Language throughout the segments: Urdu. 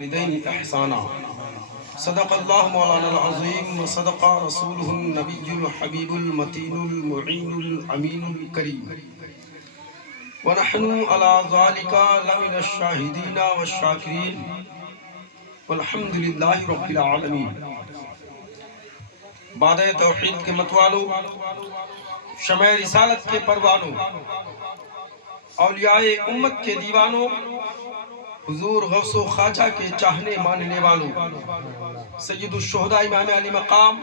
والدین احسانا صدق اللہ مولانا العظیم وصدق رسولہ النبی الحبیب المتین المعین الامین الکریم ونحن علی ذالک لمن الشاہدین والشاکرین والحمد للہ رب العالمین۔ بادِ توحید کے متوالو، شمع رسالت کے پروانوں، اولیاء امت کے دیوانوں، حضور غوث و خواجہ کے چاہنے ماننے والوں، سید الشہداء امام علی مقام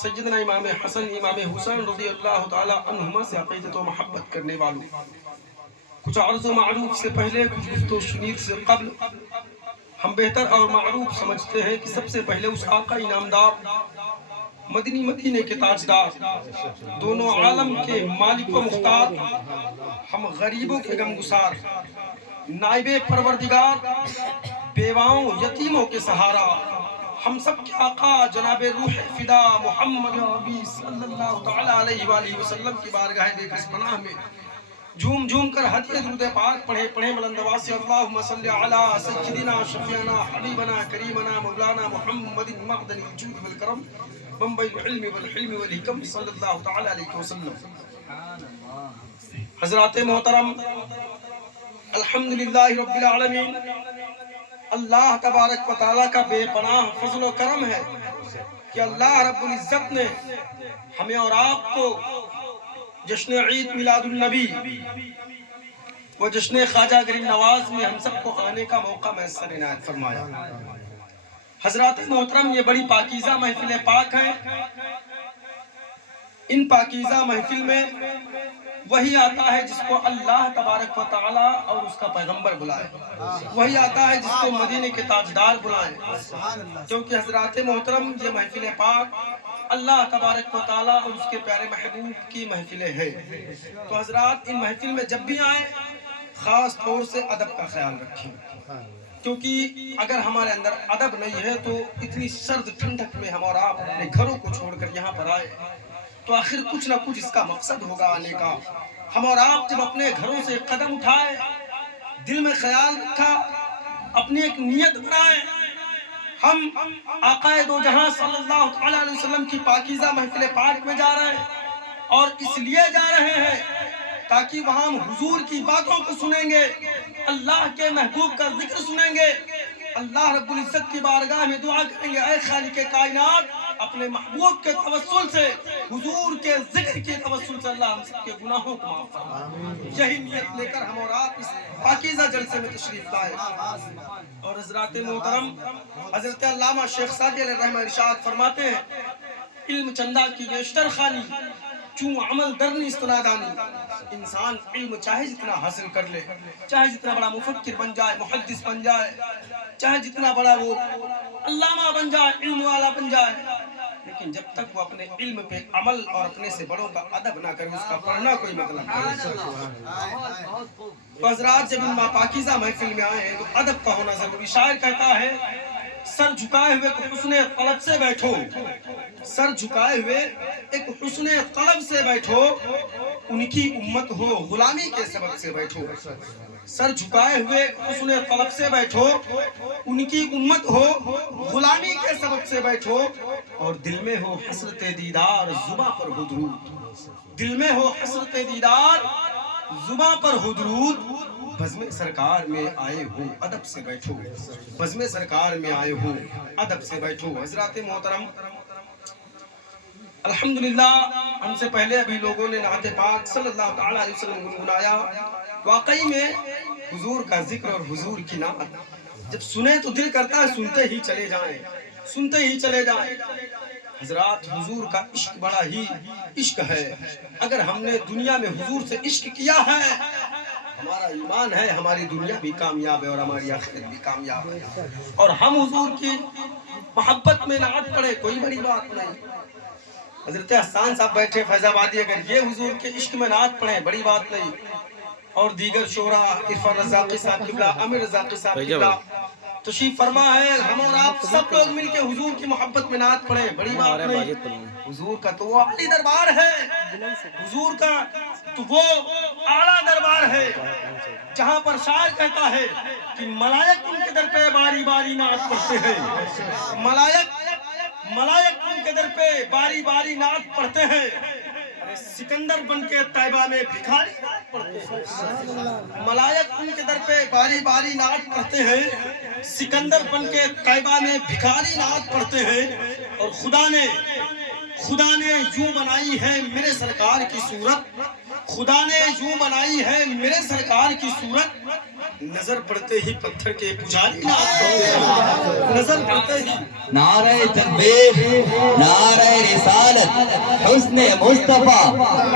سیدنا امام حسن امام حسین رضی اللہ تعالی عنہما سے عقیدت و محبت کرنے والوں، کچھ عرض و معروف سے پہلے، کچھ گفت و شنید سے قبل، ہم بہتر اور معروف سمجھتے ہیں کہ سب سے پہلے اس آقا انعامدار، مدنی مدینے کے تاجدار، دونوں عالم کے مالک و مختار، ہم غریبوں کے غمگسار، نائب پروردگار، بیواؤں یتیموں کے سہارا، ہم سب کے آقا جناب روح فدا محمد عربی صلی اللہ تعالی علیہ وآلہ وسلم کی بارگاہ دیکھ پناہ میں جھوم جھوم کر حدیث درود پاک پڑھے بلندواسی اللہم صلی علی سیدنا شفیعنا حبیبنا کریمنا مولانا محمد معدن الجود والکرم منبع العلم والحلم والحکم صلی اللہ تعالی علیہ وسلم۔ حضرات محترم، الحمدللہ رب العالمین، اللہ تبارک و تعالیٰ کا بے پناہ فضل و کرم ہے کہ اللہ رب العزت نے ہمیں اور آپ کو جشن عید میلاد النبی و جشن خواجہ گریم نواز میں ہم سب کو آنے کا موقع میسر عنایت فرمایا۔ حضرات محترم، یہ بڑی پاکیزہ محفل پاک ہے۔ ان پاکیزہ محفل میں وہی آتا ہے جس کو اللہ تبارک و تعالیٰ اور اس کا پیغمبر بلائے، وہی آتا ہے جس کو مدینے کے تاجدار بلائے، کیونکہ حضرات محترم یہ محفل پاک اللہ تبارک و تعالیٰ اور اس کے پیارے محبوب کی محفلیں ہیں۔ تو حضرات ان محفل میں جب بھی آئیں خاص طور سے ادب کا خیال رکھیں، کیونکہ اگر ہمارے اندر ادب نہیں ہے تو اتنی سرد ٹھنڈک میں ہم اور آپ اپنے گھروں کو چھوڑ کر یہاں پر آئے تو آخر کچھ نہ کچھ اس کا مقصد ہوگا آنے کا۔ ہم اور آپ جب اپنے گھروں سے قدم اٹھائے، دل میں خیال رکھا، اپنی ایک نیت بنائے، ہم آقا دو جہاں صلی اللہ علیہ وسلم کی پاکیزہ محفل پاک میں جا رہے ہیں، اور اس لیے جا رہے ہیں تاکہ وہاں ہم حضور کی باتوں کو سنیں گے، اللہ کے محبوب کا ذکر سنیں گے، اللہ رب العزت کی بارگاہ میں دعا کریں گے، اے خالق کائنات، اپنے محبوب کے توسل سے، حضور کے ذکر کے توسل سے اللہ ہم سب کے گناہوں کو معاف فرما۔ یہی نیت لے کر ہم اور آپ اس پاکیزہ جلسے میں تشریف لائے۔ اور حضرات محترم، حضرت علامہ شیخ سعدی علیہ رحمہ ارشاد فرماتے ہیں، علم چندہ کی بیشتر خانی، چون عمل درنی استنادانی۔ انسان علم چاہے جتنا حاصل کر لے، چاہے جتنا بڑا مفکر بن جائے، محدث بن جائے، چاہے جتنا بڑا وہ علامہ بن جائے، علم والا بن جائے، لیکن جب تک وہ اپنے علم پہ عمل اور اپنے سے بڑوں کا ادب نہ کرے، اس کا پڑھنا کوئی مطلب نہیں۔ تو حضرات جب ان پاکیزہ محفل میں آئے ہیں تو ادب کا ہونا ضروری۔ شاعر کہتا ہے، سر جھکائے ہوئے ایک حسن طلب سے بیٹھو، سر جھکائے ہوئے ایک حسن طلب سے بیٹھو، ان کی امت ہو غلامی کے سبب سے بیٹھو۔ سر جھکائے ہوئے ایک حسن طلب سے بیٹھو، ان کی امت ہو غلامی کے سبب سے بیٹھو، اور دل میں ہو حسرت دیدار زباں پر ہو درود، دل میں ہو حسرت دیدار زباں پر ہو درود، بزم سرکار میں آئے ہو ادب سے بیٹھو، بزم سرکار میں آئے ہو ادب سے بیٹھو۔ حضرات محترم، الحمدللہ ہم سے پہلے ابھی لوگوں نے نعت پاک صلی اللہ تعالی علیہ وسلم گنگنایا۔ واقعی میں حضور کا ذکر اور حضور کی نعت جب سنیں تو دل کرتا ہے سنتے ہی چلے جائیں، سنتے ہی چلے جائیں۔ حضرات حضور کا عشق بڑا ہی عشق ہے۔ اگر ہم نے دنیا میں حضور سے عشق کیا ہے، ہمارا ایمان ہے، ہماری دنیا بھی کامیاب ہے اور ہماری آخرت بھی کامیاب ہے۔ اور ہم حضور کی محبت میں نعت پڑھے کوئی بڑی بات نہیں۔ حضرت حسان صاحب بیٹھے فیض آبادی، اگر یہ حضور کے عشق میں نعت پڑھیں بڑی بات نہیں، اور دیگر شعراء عرفان رزاقی صاحب قبلہ، امیر رزاقی صاحب قبلہ تشریف فرما ہے، ہم اور آپ سب لوگ مل کے حضور کی محبت میں نعت پڑھیں بڑی بات نہیں۔ حضور کا تو وہ عالی دربار ہے، حضور کا تو وہ اعلیٰ دربار ہے جہاں پر شاعر کہتا ہے کہ ملائک ان کے در پہ باری باری نعت پڑھتے ہیں، ملائک ان کے در پہ باری باری نعت پڑھتے ہیں، سکندر بن کے طیبہ میں بھکاری نعت پڑھتے ہیں، ملائک ان کے در پہ باری باری نعت پڑھتے ہیں، سکندر بن کے طیبہ میں بھکاری نعت پڑھتے ہیں، اور خدا نے یوں بنائی ہے میرے سرکار کی صورت، خدا نے یوں بنائی ہے میرے سرکار کی صورت، نظر پڑتے ہی پتھر کے پجاری نعت پڑھتے ہیں، نظر پڑتے ہی۔ نعرہ تکبیر، نعرہ رسالت، حسن مصطفیٰ،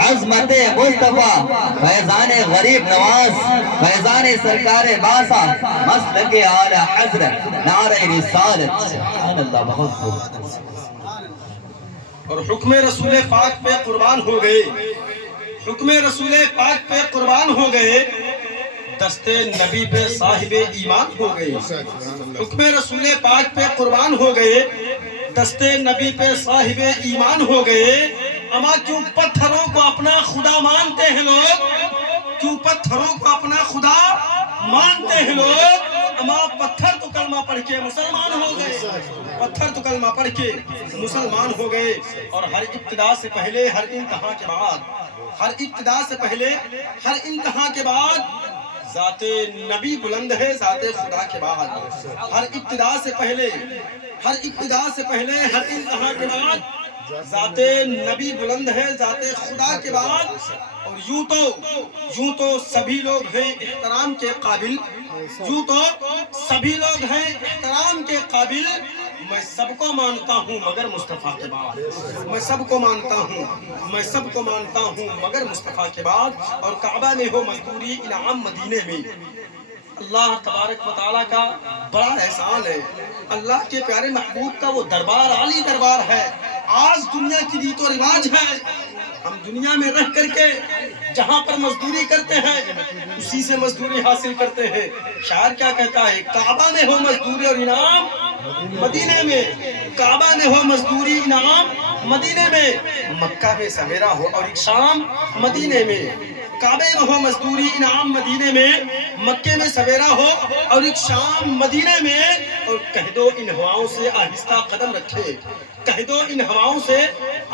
عظمت مصطفیٰ، فیضان غریب نواز، فیضان سرکار باسا، مسلک اعلی حضرت، نعرہ رسالت۔ سبحان اللہ، بہت خوب۔ اور حکم رسول پاک پہ قربان ہو گئے، حکم رسول پاک پہ قربان ہو گئے، دستے نبی پہ صاحب ایمان ہو گئے، حکم رسول پاک پہ قربان ہو گئے، دستے نبی پہ صاحب ایمان ہو گئے۔ اما کیوں پتھروں کو اپنا خدا مانتے ہیں لوگ، کیوں پتھروں کو اپنا خدا مانتے ہیں لوگ، اما پتھر تو کلمہ پڑھ کے مسلمان ہو گئے، پتھر تو کلمہ پڑھ کے مسلمان ہو گئے۔ اور ہر ابتدا سے پہلے ہر انتہا کے بعد، ہر ابتدا سے پہلے ہر انتہا کے بعد ذات نبی بلند ہے ذات خدا کے بعد، ہر ابتدا سے پہلے، ہر ابتدا سے پہلے ہر انتہا کے بعد ذات نبی بلند ہے ذات خدا کے بعد۔ اور یوں تو سبھی لوگ ہیں احترام کے قابل، یوں تو سبھی لوگ ہیں احترام کے قابل، میں سب کو مانتا ہوں مگر مصطفیٰ کے بعد، میں سب کو مانتا ہوں، میں سب کو مانتا ہوں مگر مصطفیٰ کے بعد۔ اور کعبہ میں ہو مزدوری انعام مدینے میں، اللہ تبارک و تعالیٰ کا بڑا احسان ہے، اللہ کے پیارے محبوب کا وہ دربار عالی دربار ہے۔ آج دنیا کی ریت و رواج ہے، ہم دنیا میں رہ کر کے جہاں پر مزدوری کرتے ہیں اسی سے مزدوری حاصل کرتے ہیں۔ شاعر کیا کہتا ہے، کعبہ میں ہو مزدوری اور انعام مدینے میں، کعبہ میں ہو مزدوری انعام مدینے میں، مکہ میں سویرا ہو اور ایک شام مدینے میں، کعبے میں ہو مزدوری انعام مدینے میں، مکے میں سویرا ہو اور ایک شام مدینے میں۔ اور کہہ دو ان ہواؤں سے آہستہ قدم رکھے، کہہ دو ان ہواؤں سے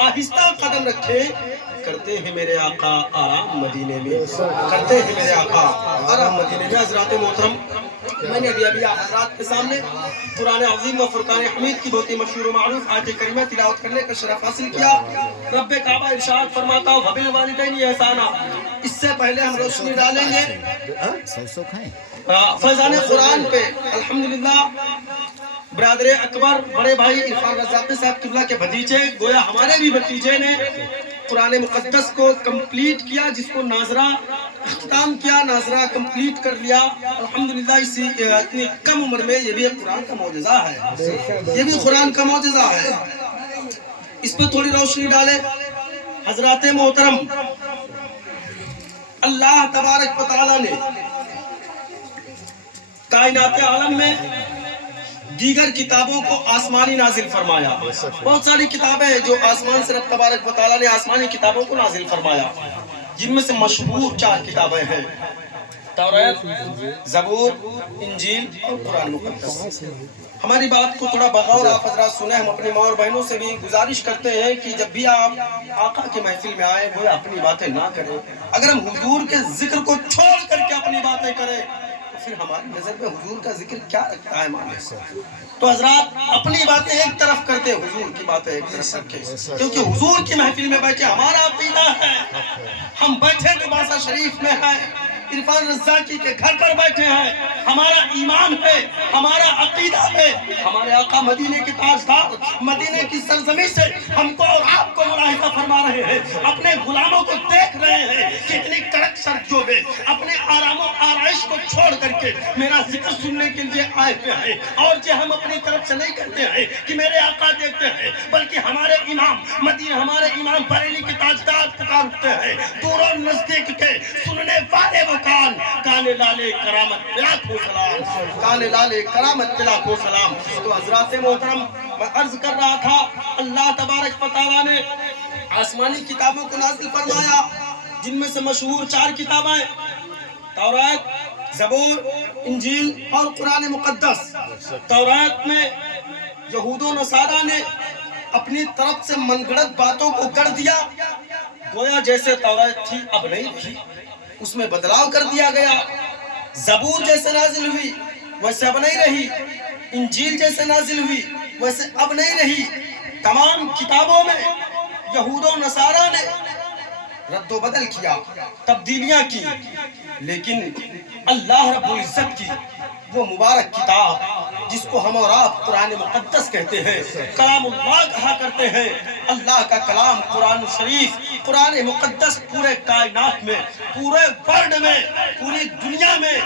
آہستہ قدم رکھے، کرتے ہیں میرے آقا آرام مدینے میں، کرتے ہیں میرے آقا آرام مدینے میں۔ حضرات محترم، میں نے ابھی آپ حضرات کے سامنے قرآن عظیم و فرقان حمید کی بہت ہی مشہور و معروف آیت کریمہ تلاوت کرنے کا شرف حاصل کیا۔ رب کعبہ ارشاد فرماتا ہو وَبِالْوَالِدَيْنِ احسانا۔ اس سے پہلے ہم روشنی ڈالیں گے فیضان قرآن پہ۔ الحمدللہ برادر اکبر بڑے بھائی عرفان رزاقی صاحب قبلہ کے بھتیجے، گویا ہمارے بھی بھتیجے نے قرآن مقدس کو کمپلیٹ کیا، جس کو ناظرہ اختتام کیا، ناظرہ کمپلیٹ کر لیا۔ الحمدللہ اتنی کم عمر میں یہ بھی قرآن کا معجزہ ہے، یہ بھی قرآن کا معجزہ ہے۔ اس پہ تھوڑی روشنی ڈالے حضرات محترم۔ اللہ تبارک و تعالیٰ نے کائنات عالم میں دیگر کتابوں کو آسمانی نازل فرمایا، بہت ساری کتابیں ہیں جو آسمان سے رب تبارک و تعالیٰ نے آسمانی کتابوں کو نازل فرمایا، جن میں سے مشہور 4 کتابیں ہیں، توریت، زبور، انجیل اور قرآن مقدس۔ ہماری بات کو تھوڑا بغور آپ حضرات سنیں، ہم اپنی ماں اور بہنوں سے بھی گزارش کرتے ہیں کہ جب بھی آپ آقا کے محفل میں آئیں وہ اپنی باتیں نہ کریں۔ اگر ہم حضور کے ذکر کو چھوڑ کر کے اپنی باتیں کریں تو پھر ہماری نظر میں حضور کا ذکر کیا رکھتا ہے مانے سے؟ تو حضرات اپنی باتیں ایک طرف کرتے، حضور کی باتیں ایک طرف رکھیں، کیونکہ حضور کی محفل میں بیٹھے ہمارا عقیدہ ہے، ہم بیٹھے تو باسا شریف میں ہیں، عرفان رزاقی کے گھر پر بیٹھے ہیں، ہمارا ایمان ہے، ہمارا عقیدہ ہے، ہمارے آقا مدینے کے تاجدار مدینے کی سرزمین سے ہم کو اور آپ کو ملاحظہ فرما رہے ہیں، اپنے غلاموں کو دیکھ رہے ہیں کہ اتنی کڑک سر جو ہے اپنے آرام و آرائش کو چھوڑ کر کے میرا ذکر سننے کے لیے آئے ہوئے ہیں، اور جو ہم اپنی طرف سے نہیں کہتے ہیں کہ میرے آقا دیکھتے ہیں، بلکہ ہمارے امام مدینہ، ہمارے امام بریلی کے تاجدار پکار اٹھتے ہیں، دور اور نزدیک کے سننے والے وہ کان لالے کرامت لاکھوں سلام، کان لالے کرامت لاکھوں سلام۔ تو حضرات محترم، میں عرض کر رہا تھا اللہ تبارک و تعالیٰ نے آسمانی کتابوں کو نازل فرمایا، جن میں سے مشہور 4 کتابیں توریت، زبور، انجیل اور قرآن مقدس۔ تورات میں یہود و نصارہ نے اپنی طرف سے من گھڑت باتوں کو گڑھ دیا، گویا جیسے تورات تھی اب نہیں رہی، اس میں بدلاؤ کر دیا گیا۔ زبور جیسے نازل ہوئی ویسے اب نہیں رہی، انجیل جیسے نازل ہوئی ویسے اب نہیں رہی۔ تمام کتابوں میں یہود و نصارہ نے رد و بدل کیا، تبدیلیاں کی، لیکن اللہ رب العزت کی وہ مبارک کتاب جس کو ہم اور آپ قرآن مقدس کہتے ہیں، کلام اللہ کہا کرتے ہیں، اللہ کا کلام قرآن شریف، قرآن مقدس پورے کائنات میں، پورے ورلڈ میں، پوری دنیا میں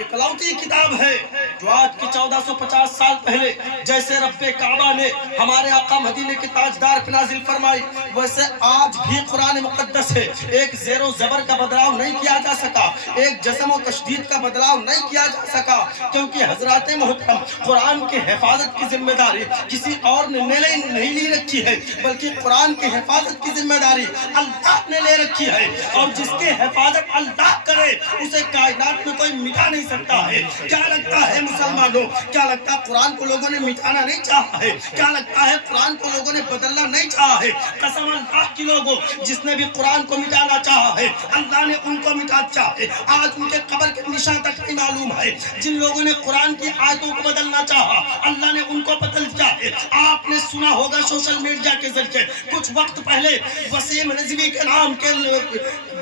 اکلوتی کتاب ہے جو آج کی 1450 سال پہلے جیسے رب کعبہ نے ہمارے آقا مدینے کے تاجدار پہ نازل فرمائی، ویسے آج بھی قرآن مقدس ہے۔ ایک زیر و زبر کا بدلاؤ نہیں کیا جا سکا، ایک جزم و تشدید کا بدلاؤ نہیں کیا جا سکا، کیونکہ حضرات محترم قرآن کی حفاظت کی ذمہ داری کسی اور نے نہیں لی رکھی ہے، بلکہ قرآن کی حفاظت کی ذمہ داری اللہ نے لے رکھی ہے، اور جس کی حفاظت اللہ کرے اسے کائنات میں کوئی مٹا نہیں سکتا ہے۔ کیا لگتا ہے مسلمانوں، کیا لگتا ہے قرآن کو لوگوں نے مٹانا نہیں چاہا ہے؟ کیا لگتا ہے قرآن کو لوگوں نے بدلنا نہیں چاہا ہے؟ قسم اللہ کی لوگوں، جس نے بھی قرآن کو مٹانا چاہا ہے اللہ نے ان کو مٹا دیا ہے۔ آج ان کے قبر کے نشان تک نہیں معلوم ہے۔ جن لوگوں نے قرآن کی آیتوں کو بدلنا چاہا اللہ نے ان کو بدل دیا ہے۔ آپ نے سنا ہوگا سوشل میڈیا کے ذریعے کچھ وقت پہلے وسیم رضوی کے نام کے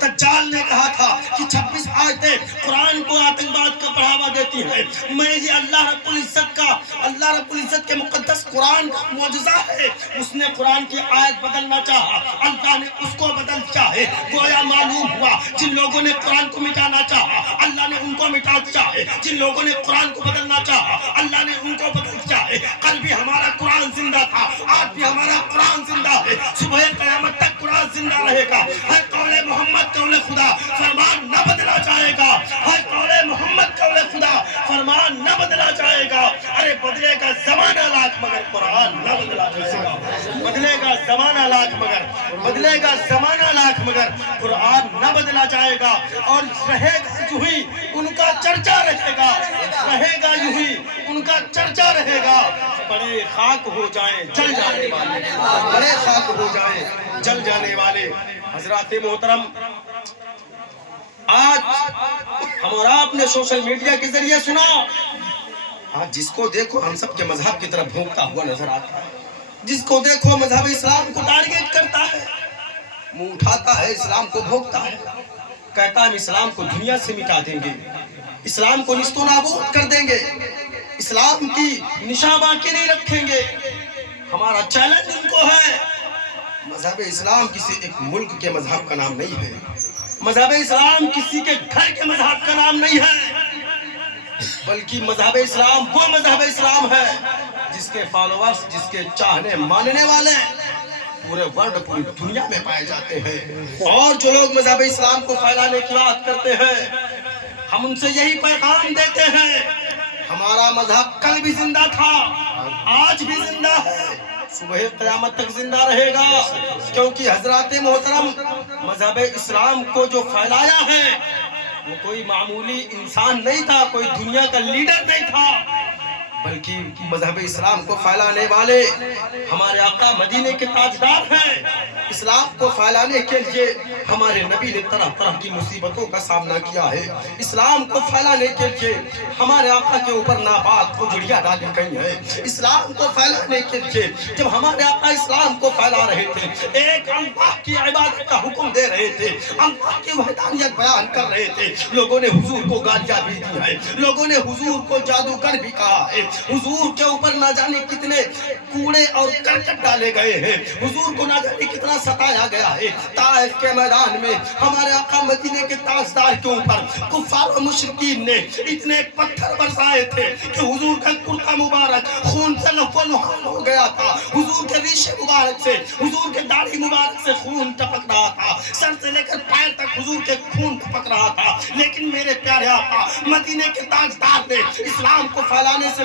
دجال نے کہا تھا کہ 26 آیتیں قرآن کو آتنکواد کا بڑھاوا دیتی ہیں۔ میں یہ اللہ رب العزت کے مقدس قرآن کا معجزہ ہے، اس نے قرآن کی آیت بدلنا چاہا اللہ نے اس کو بدل دیا ہے۔ گویا معلوم ہوا جن لوگوں نے قرآن کو مٹانا چاہا اللہ نے ان کو مٹا دیا ہے، جن لوگوں نے قرآن کو بدلنا چاہا اللہ نے ان کو بدل دیا ہے۔ کل بھی ہمارا قرآن زندہ تھا، آج بھی ہمارا قرآن زندہ ہے، صبح قیامت تک قرآن زندہ رہے گا۔ ہے قول محمد قول خدا، فرمان نہ بدلا جائے گا۔ ہے قول محمد قول خدا، فرمان نہ بدلا جائے گا۔ ارے بدلے گا زمانہ لاکھ مگر قرآن نہ بدلا جائے گا۔ بدلے گا زمانہ لاکھ مگر، بدلے گا زمانہ لاکھ مگر قرآن نہ بدلا جائے گا، اور رہے گا یوں ہی ان کا چرچا رہے گا، رہے گا یوں ہی ان کا چرچا رہے گا۔ بڑے خاک ہو جائیں جل جانے والے، بڑے خاک ہو جائیں جل جانے والے۔ حضرات محترم، آج ہم اور آپ نے سوشل میڈیا کے ذریعے سنا، آج جس کو دیکھو ہم سب کے مذہب کی طرف بھونکتا ہوا نظر آتا ہے، جس کو دیکھو مذہب اسلام کو ٹارگیٹ کرتا ہے، منہ اٹھاتا ہے اسلام کو بھونکتا ہے، کہتا ہے ہم اسلام کو دنیا سے مٹا دیں گے، اسلام کو نیست و نابود کر دیں گے، اسلام کی نشاں باقی نہیں رکھیں گے۔ ہمارا چیلنج ان کو ہے، مذہب اسلام کسی ایک ملک کے مذہب کا نام نہیں ہے، مذہب اسلام کسی کے گھر کے مذہب کا نام نہیں ہے، بلکہ مذہب اسلام وہ مذہب اسلام ہے جس کے فالوورز، جس کے چاہنے ماننے والے پورے ورلڈ، پوری دنیا میں پائے جاتے ہیں۔ اور جو لوگ مذہب اسلام کو پھیلانے کی بات کرتے ہیں، ہم ان سے یہی پیغام دیتے ہیں، ہمارا مذہب کل بھی زندہ تھا، آج بھی زندہ ہے، صبح قیامت تک زندہ رہے گا، کیونکہ حضرات محترم مذہب اسلام کو جو پھیلایا ہے وہ کوئی معمولی انسان نہیں تھا، کوئی دنیا کا لیڈر نہیں تھا، بلکہ مذہب اسلام کو پھیلانے والے ہمارے آقا مدینے کے تاجدار ہیں۔ اسلام کو پھیلانے کے لیے ہمارے نبی نے طرح طرح کی مصیبتوں کا سامنا کیا ہے، اسلام کو پھیلانے کے لیے ہمارے آقا کے اوپر ناپاک کجڑیاں ڈالی گئی ہیں، اسلام کو پھیلانے کے لیے جب ہمارے آقا اسلام کو پھیلا رہے تھے، ایک اللہ کی عبادت کا حکم دے رہے تھے، اللہ کی وحدانیت بیان کر رہے تھے، لوگوں نے حضور کو گالیاں بھی دی ہیں، لوگوں نے حضور کو جادوگر بھی کہا ہے، حضور کے اوپر نہ جانے کتنے کوڑے اور کرکٹ ڈالے گئے ہیں، حضور کو نہ جانے کتنا ستایا گیا ہے۔ طائف کے میدان میں ہمارے آقا مدینے کے تاجدار کے اوپر کفار و مشرکین نے اتنے پتھر برسائے تھے کہ حضور کا کرتا مبارک خون سے لہو لہان ہو گیا تھا، حضور کے ریشے مبارک سے، حضور کے داڑھی مبارک سے خون ٹپک رہا تھا، سر سے لے کر پیر تک حضور کے خون ٹپک رہا تھا۔ لیکن میرے پیارے آقا مدینے کے تاجدار نے اسلام کو پھیلانے سے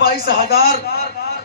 22,000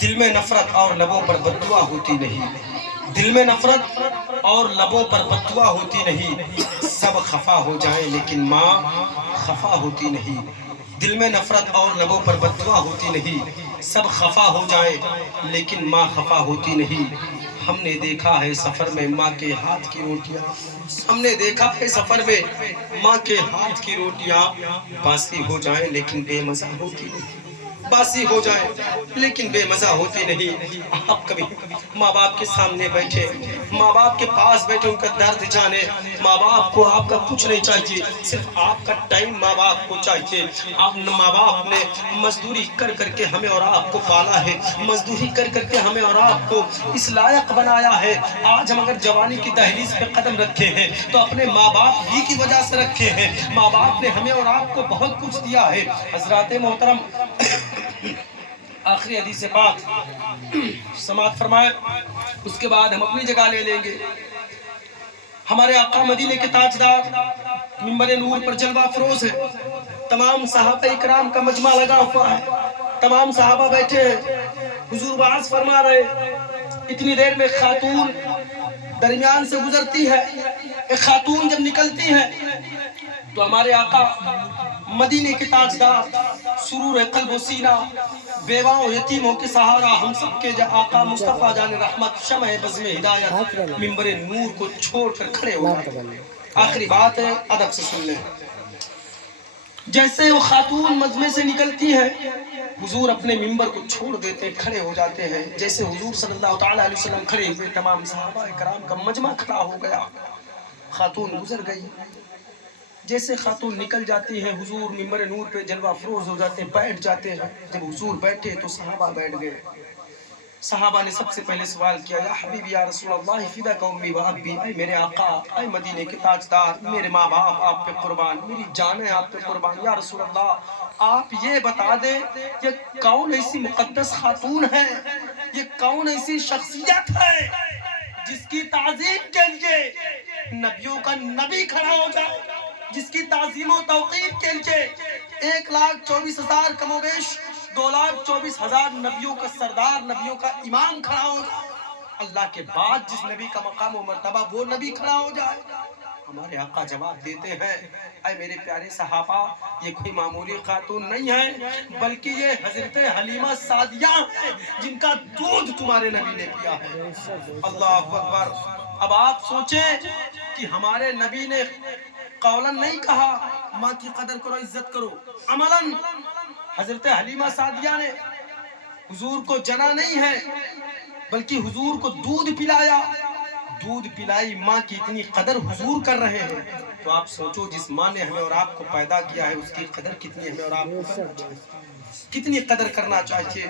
دل میں نفرت اور لبوں پر بددعا ہوتی نہیں، دل میں نفرت اور لبوں پر بددعا ہوتی نہیں، سب خفا ہو جائیں لیکن ماں خفا ہوتی نہیں، دل میں نفرت اور لبوں پر بددعا ہوتی نہیں، سب خفا ہو جائیں لیکن ماں خفا ہوتی نہیں۔ ہم نے دیکھا ہے سفر میں ماں کے ہاتھ کی روٹیاں، ہم نے دیکھا ہے سفر میں ماں کے ہاتھ کی روٹیاں باسی ہو جائیں لیکن بے مزہ ہوتی نہیں، باسی ہو جائیں لیکن بے مزہ ہوتی نہیں۔ آپ کبھی ماں باپ کے سامنے بیٹھے، ماں باپ کے پاس بیٹھے، ان کا درد جانے، ماں باپ کو آپ کا کچھ نہیں چاہیے، صرف آپ کا ٹائم ماں باپ کو چاہیے۔ آپ ماں باپ نے مزدوری کر کر کے ہمیں اور آپ کو پالا ہے، مزدوری کر کر کے ہمیں اور آپ کو اس لائق بنایا ہے۔ آج ہم اگر جوانی کی دہلیز پہ قدم رکھے ہیں تو اپنے ماں باپ ہی کی وجہ سے رکھے ہیں۔ ماں باپ نے ہمیں اور آپ کو بہت کچھ دیا ہے۔ حضرات محترم، آخری حدیث پاک سماعت فرمائے، اس کے بعد ہم اپنی جگہ لے لیں گے۔ ہمارے آقا مدینے کے تاجدار منبر نور پر جلوہ افروز ہے، تمام صحابہ اکرام کا مجمع لگا ہوا ہے، تمام صحابہ بیٹھے ہیں، حضور وعظ فرما رہے۔ اتنی دیر میں خاتون درمیان سے گزرتی ہے، ایک خاتون جب نکلتی ہے تو ہمارے آقا مدینے کے تاجدار، سرور قلب و سینہ، بیواؤں یتیموں کے سہارا، ہم سب کے آقا مصطفیٰ جان رحمت، شمع بزم ہدایت، منبر نور کو چھوڑ کر کھڑے ہو جاتے ہیں۔ آخری بات ہے، ادب سے سن لیں۔ جیسے وہ خاتون مجمع سے نکلتی ہے، حضور اپنے منبر کو چھوڑ دیتے، کھڑے ہو جاتے ہیں۔ جیسے حضور صلی اللہ تعالیٰ علیہ وسلم کھڑے ہوئے، تمام صحابہ اکرام کا مجمع کھڑا ہو گیا۔ خاتون گزر گئی، جیسے خاتون نکل جاتی ہے، حضور منبر نور پہ جلوہ افروز ہو جاتے ہیں، بیٹھ جاتے ہیں۔ جب حضور بیٹھے تو صحابہ بیٹھ گئے۔ صحابہ نے سب سے پہلے سوال کیا، یا حبیبی یا رسول اللہ فداک امی و ابی، اے میرے آقا، اے مدینے کے تاجدار، میرے ماں باپ آپ پہ قربان، میری جانیں آپ پہ قربان، یا رسول اللہ آپ یہ بتا دیں یہ کون ایسی مقدس خاتون ہے، یہ کون ایسی شخصیت ہے جس کی تعظیم کے لیے نبیوں کا نبی کھڑا ہو جائے، جس کی تعظیم و توقیر کے لیے 1,24,000 کم و بیش 2,24,000 نبیوں کا سردار، نبیوں کا امام کھڑا ہو جائے، اللہ کے بعد جس نبی کا مقام و مرتبہ وہ نبی کھڑا ہو جائے۔ ہمارے آقا جواب دیتے ہیں، اے میرے پیارے صحابہ، یہ کوئی معمولی خاتون نہیں ہے، بلکہ یہ حضرت حلیمہ سعدیہ ہیں، جن کا دودھ تمہارے نبی نے پیا ہے۔ اللہ اکبر۔ اب آپ سوچیں کہ ہمارے نبی نے قولاً نہیں کہا ماں کی قدر کرو، عزت کرو، عملاً حضرت حلیمہ سعدیہ نے حضور کو جنا نہیں ہے بلکہ حضور کو دودھ پلایا، دودھ پلائی، ماں کی اتنی قدر حضور کر رہے ہیں۔ تو آپ سوچو جس ماں نے ہمیں اور آپ کو پیدا کیا ہے اس کی قدر کتنی ہمیں اور آپ کو کرنا چاہیے، کتنی قدر کرنا چاہیے۔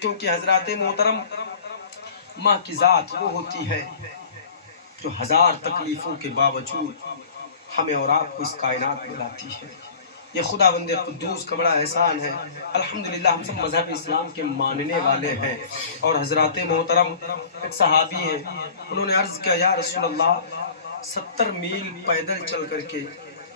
کیونکہ حضرات محترم، ماں کی ذات وہ ہوتی ہے جو 1000 تکلیفوں کے باوجود ہمیں اور آپ کو اس کائنات میں لاتی ہے۔ یہ خداوند قدوس کا بڑا احسان ہے۔ الحمدللہ ہم سب مذہب اسلام کے ماننے والے ہیں۔ اور حضرات محترم، ایک صحابی ہیں، انہوں نے عرض کیا، یا رسول اللہ 70 میل پیدل چل کر کے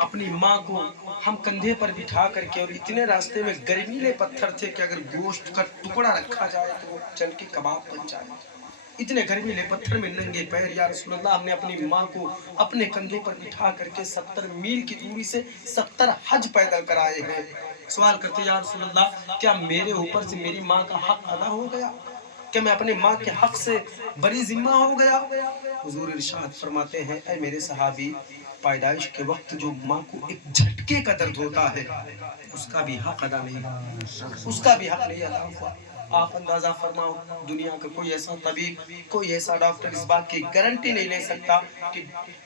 اپنی ماں کو ہم کندھے پر بٹھا کر کے، اور اتنے راستے میں گرمیلے پتھر تھے کہ اگر گوشت کا ٹکڑا رکھا جائے تو وہ چل کے کباب بن جائے، اتنے گرمیلے پتھر میں ننگے پیر، یا رسول اللہ ہم نے اپنی ماں کو اپنے کندھوں پر بٹھا کر کے 70 میل کی دوری سے 70 حج پیدل کرائے ہیں۔ سوال کرتے، یا رسول اللہ کیا میرے اوپر سے میری ماں کا حق ادا ہو گیا؟ کہ میں اپنے ماں کے حق سے بری ذمہ ہو گیا؟ حضور ارشاد فرماتے ہیں، اے میرے صحابی، پیدائش کے وقت جو ماں کو ایک جھٹکے کا درد ہوتا ہے اس کا بھی حق ادا نہیں ہوا، اس کا بھی حق نہیں ادا ہوا۔ آپ اندازہ فرماؤ، دنیا کا کوئی ایسا طبیب، کوئی ایسا ڈاکٹر اس بات کی گارنٹی نہیں لے سکتا کہ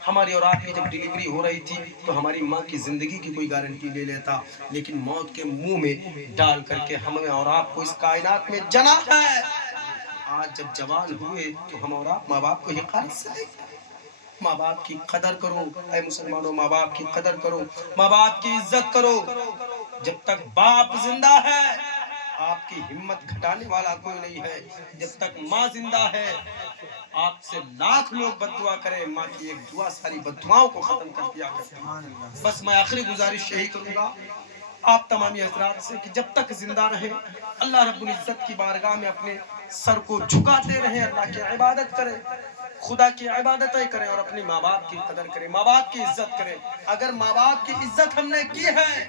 ہماری اور آپ کی جب ڈیلیوری ہو رہی تھی تو ہماری ماں کی زندگی کی کوئی گارنٹی لے لیتا، لیکن موت کے منہ میں ڈال کر کے ہمیں اور آپ کو اس کائنات میں جنا ہے۔ آج جب جوان ہوئے تو ہم اور آپ ماں باپ کو حقارت سے دیکھتے ہیں۔ ماں باپ کی قدر کرو، اے مسلمانوں، ماں باپ کی قدر کرو، ماں باپ کی عزت کرو۔ جب تک باپ زندہ ہے آپ کی ہمت گھٹانے والا کوئی نہیں ہے، جب تک ماں زندہ ہے آپ سے لاکھ لوگ بد دعا کریں، ماں کی ایک دعا ساری بد دعاؤں کو ختم کر دیا کرتی ہے۔ بس میں آخری گزارش یہی کروں گا آپ تمامی حضرات سے کہ جب تک زندہ رہے اللہ رب العزت کی بارگاہ میں اپنے سر کو جھکاتے رہیں، اللہ کی عبادت کریں، خدا کی عبادتیں کریں اور اپنی ماں باپ کی قدر کریں، ماں باپ کی عزت کریں۔ اگر ماں باپ کی عزت ہم نے کی ہے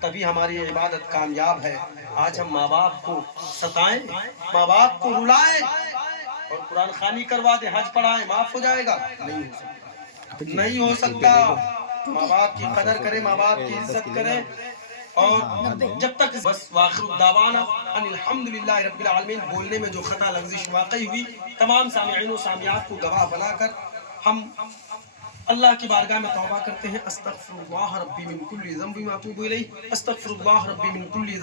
تبھی ہماری عبادت کامیاب ہے۔ آج ہم ماں باپ کو ستائیں، ماں باپ کو رلائیں اور قرآن خوانی کروا دیں، حج پڑھائیں، معاف ہو جائے گا؟ نہیں ہو سکتا۔ ماں باپ کی قدر کریں، ماں باپ کی عزت کریں، اور جب تک بس وآخر دعوانا ان الحمدللہ رب العالمین، بولنے میں جو خطا لغزش واقعی ہوئی تمام سامعین و سامعات کو گواہ بنا کر ہم اللہ کی بارگاہ میں توبہ کرتے ہیں۔ استغفر اللہ ربی من کل ذنب و اتوب الیہ، استغفر اللہ ربی من کل ذنب